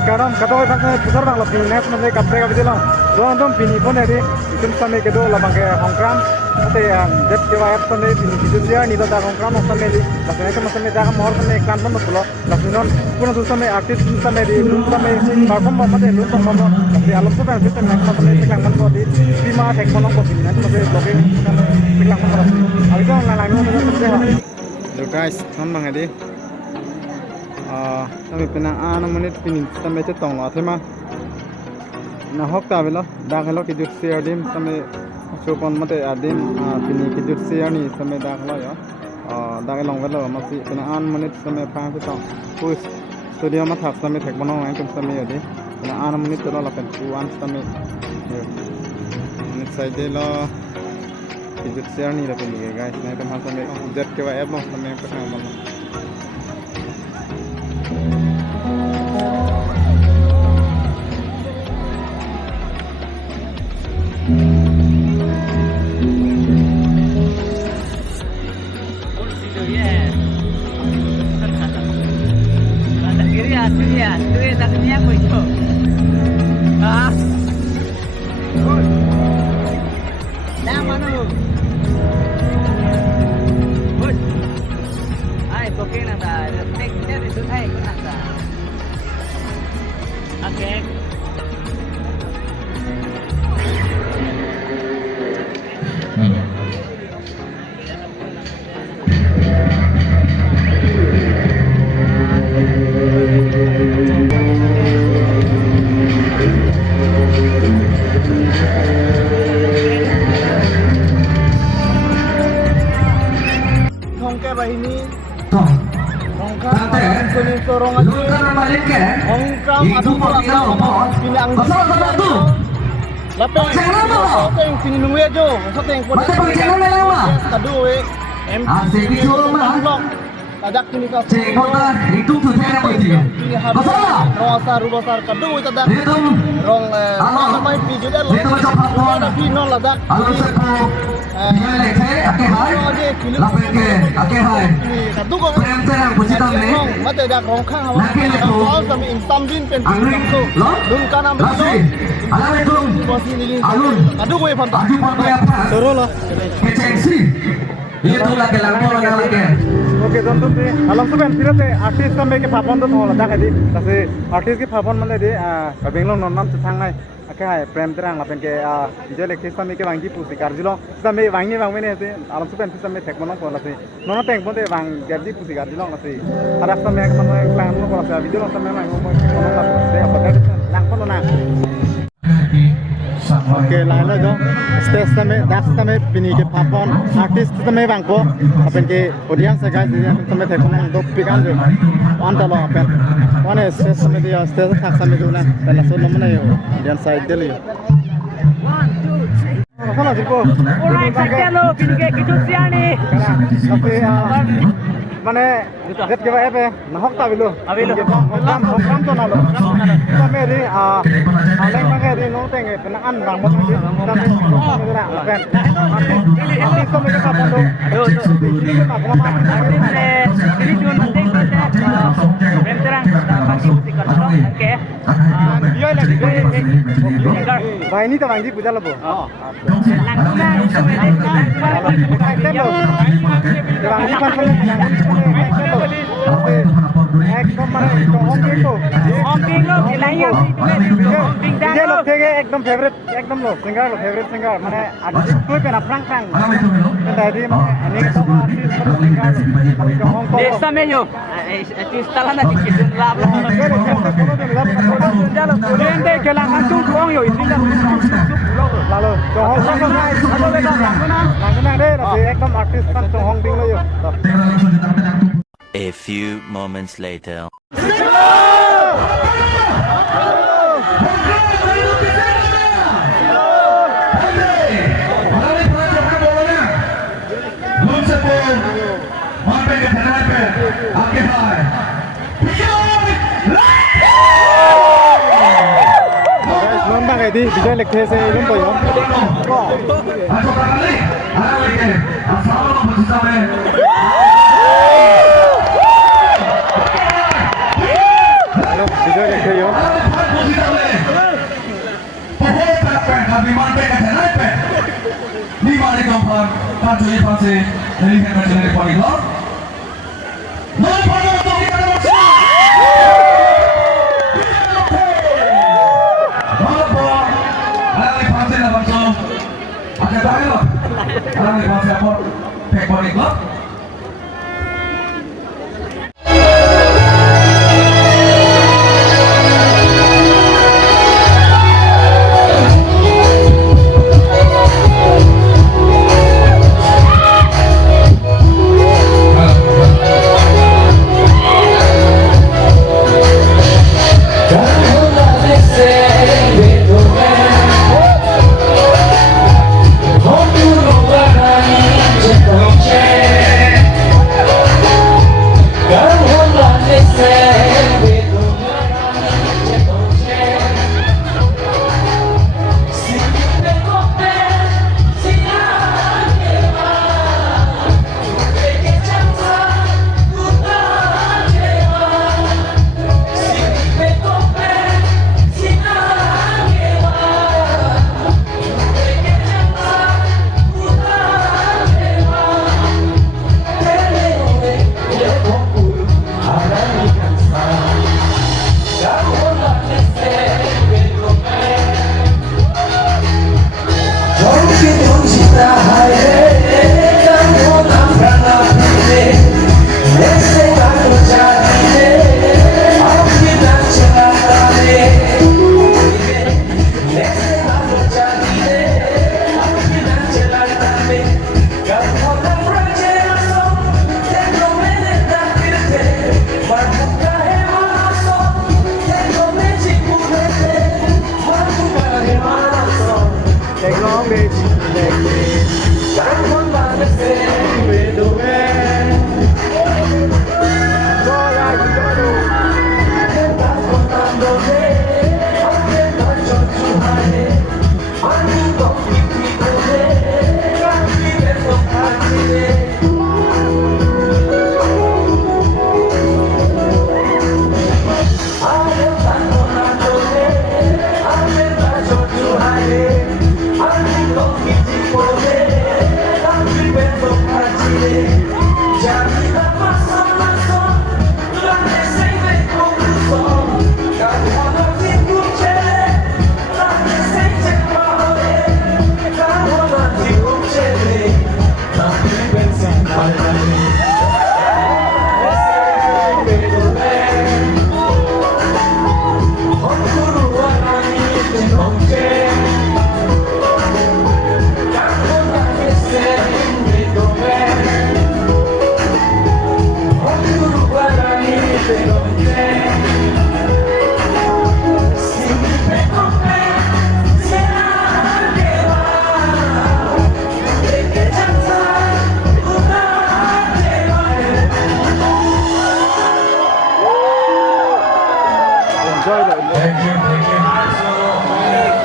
Karam kata orang kan pusar bang lebih net nanti kapre kapre lah. Doang dong pini pun ada itu sampai kedua lah bang kayak hongkram. Nanti yang jet kewayat pun ada pini itu sih ni dah hongkram macam ni. Lalu itu macam ni jangan mohon sampai iklan pun betul. Lalu non pun tu sampai artis sampai di sampai perform macam ni lupa macam. Tapi alam tu kan kita nak macam ni iklan pun di bima teknologi pun ni. Nanti sampai blogging sampai iklan pun. Abi tu orang lain pun macam. So guys, non bang ada. Kami pernah menit pinin sampai cetong lah, tema. Nah hok tak bela, dah kalau kita share dim sampai coupon mate adim pini kita share ni sampai dah kalau ya, dah kalau bela masih pernah menit sampai pang cetong. Terus studio mata sampai tek mana yang kita sampai ada, pernah menit tu lah kan tuan sampai. Menit saya lah kita share ni lah pini guys, nah kan sampai jet kewa app lah sampai pernah mana. Ajak kini kau. Cekota itu tu saya nak bagi. Masalah. Rasa rubasar kadu itu dah. Rong apa itu juga loh. Ada pino lah dah. Alam sepo. Dia lekse, akhir hari. Lapar ke, akhir hari. Kadu kau. Perang terang pusita ni. Mata dah rong kang awak. Kalau kami insam bin pen. Angling. Dun kanam. Lasi. Alam itu. Alun. Kadu kau yang pantas. Kadu pantas apa? Terus lah. Kecengsi. Itu lagi lampau lagi. Oke tonton deh. Alam tu kan tidak deh. Artis kan mereka papan tu mau letak aja. Tapi artis ke papan mana deh? Benglong nonam setanggai. Akhirnya prem terang. Lapen ke jadi lekis kan mereka wangi pusi karjilo. Kita mereka wangi ni sih. Alam tu kan kita mereka tekmono kalau sih. Nona teng pun deh wang gaji pusi karjilo sih. Ada apa mereka mana yang pelan kalau sih. Video nonton memang ngomong nona deh apa deh. Langkon nona. Oke, lainnya jo, stage sampai, das sampai pini ke papan, artis sampai bangko, apa ke audience guys, dia sampai tekun untuk pikan jo, anda loh apa, mana stage sampai dia stage tak sampai tu lah, kalau soal mana yo, dia side dulu yo. Mana sih po? Orang sakit lo, pini ke kitu siani. Tapi mana jet ke apa? Nahok tak bilo. Hokam tu nalo. Sampai di lain macam di noteng penaan bang bang di sampai kita apa? Artis tu mereka apa tu? Ini kita apa? Ini cuma penting kita rem terang bagi musik kalau oke. Dia lagi. Wah ini tu bang di puja labo. एकदम favourite एकदम लो singer favourite singer माने artist कोई पे ना Frank Frank तैयारी माने अनेक तो आर्टिस्ट सिंगर Desa में जो इस तरह ना चिकित्सा लाभ Gente que la han tung con yo ini kan lalu Johong kan ngai ada beda langkuna deh nanti ekam artis kan Johong ding lo yo. A few moments later. Nombang kayak di bisa lekhe se ilmu boy om. Halo, bisa lekhe yo.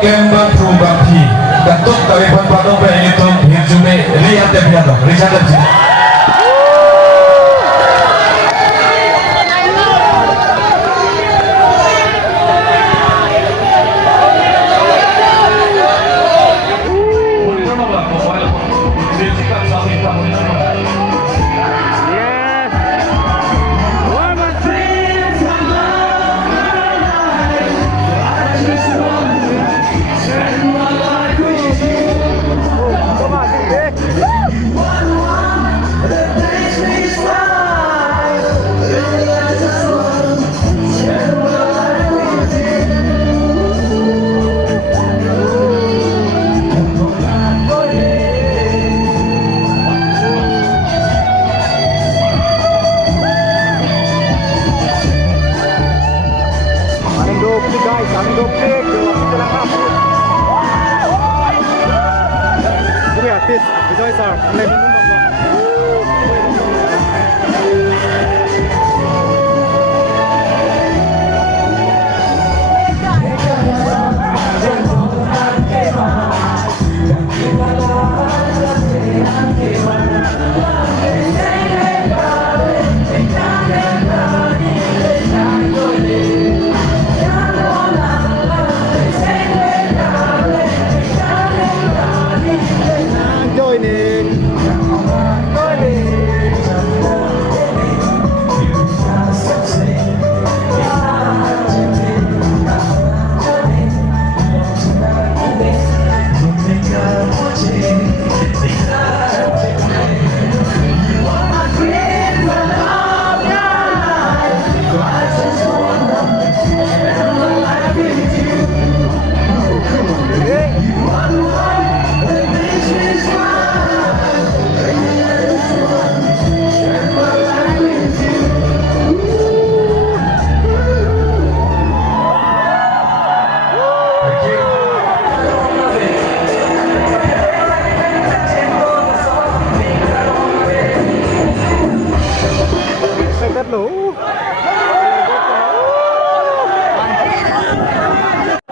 Kembang Prubakti Datuk Telefon Padang itu Hirjume lihat dia piano Richard Lepsi artis Bijoy sir.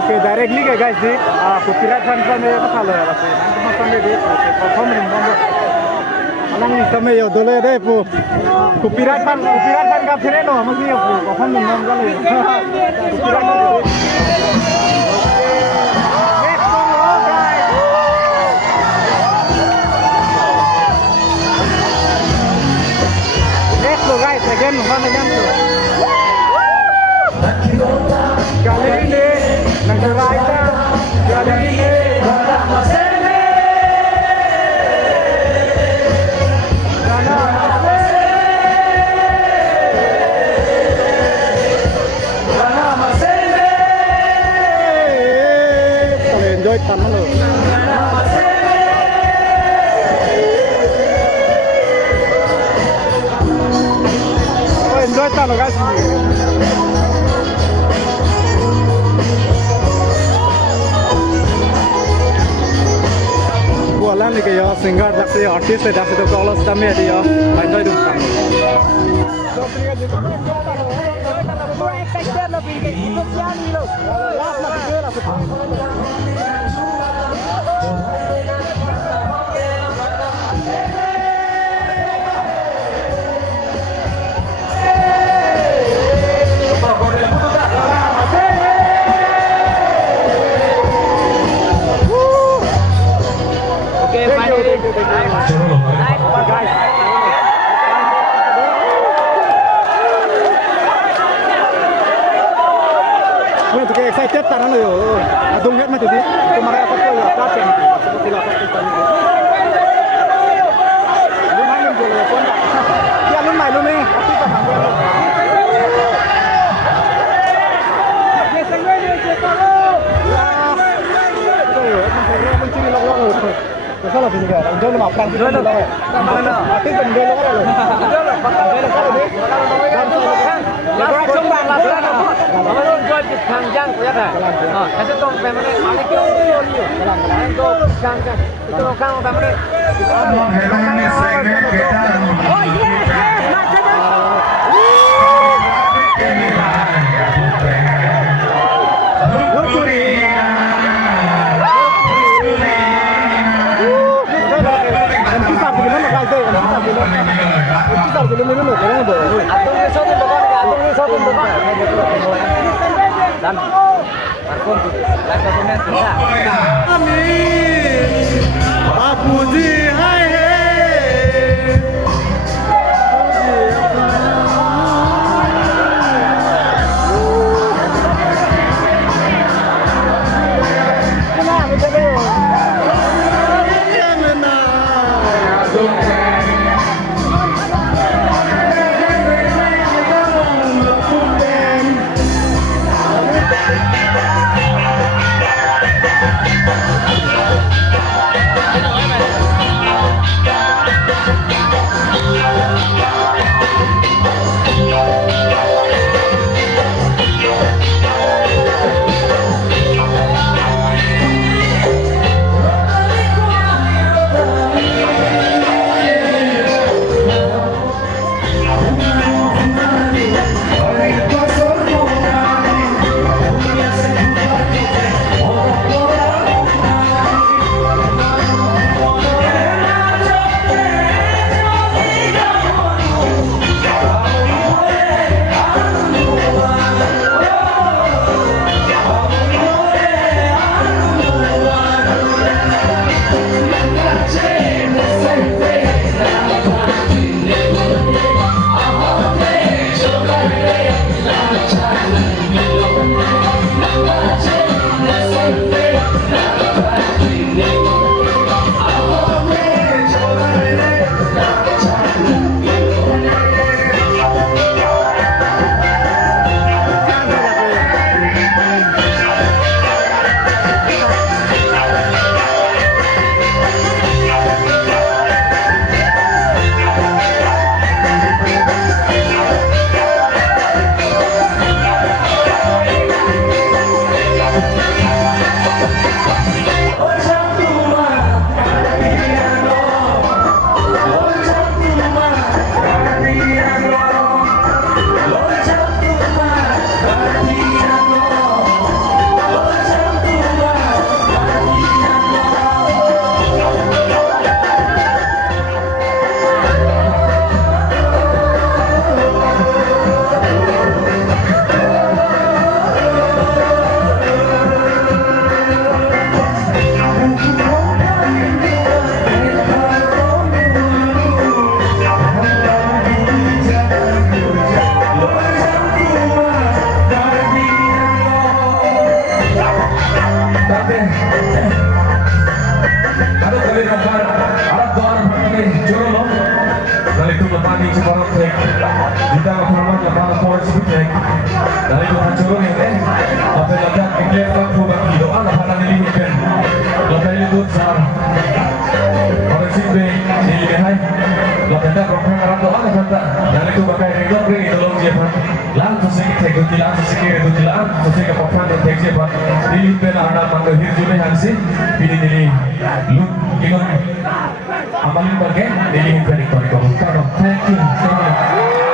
Oke, directly kayak guys di copyright fan masalah ya pasti. Nanti masalah di perform rimbang. Alang ni kami yo dole deh pu. Copyright fan ka phire no mesti yo pu perform rimbang kali. Copyright. Let's go guys, again one again. Kali ini negara kita kali ini enjoy tanah lo. Oh enjoy tanah guys. Bualan ni kaya singer dakse artist dakse to kalau sedame dia enjoy dum kam. Excited tanah lo, adung head mati di, kemarin apa tuh ya, capek nih, seperti lapar kita nih. Lu main bola ya pun, ya lu main lu nih, tapi tak mampu lu. Biasanya dia cetak lu. Itu ya, macam mencuri lok-lok lu. Kesal lah juga, jual lima franc jual lok. Mana? Mati kan jual lok lu. Jual lok, bakal kalau deh. Lepas combang lah berada. Kalau jual di kanjang ya dah. Kasih tong pemene, ane kau jual dia. Kalau kanjang, itu lokang pemene. Oh yes, macam dan parfum dari Tuhan curung ini apa yang iklir aku bagi doa lapan ini kan lapan itu besar orang sini ini hai lapan tak rokan orang doa lapan tak dan itu bagai ringgok ring itu loh dia pak langsung sedikit teguh tilaan sedikit itu tilaan sedikit papan yang teguh dia pak dilihat anak mangga hirjune hansi pilih lut ingat amalin bagai dilihat dari kau thank you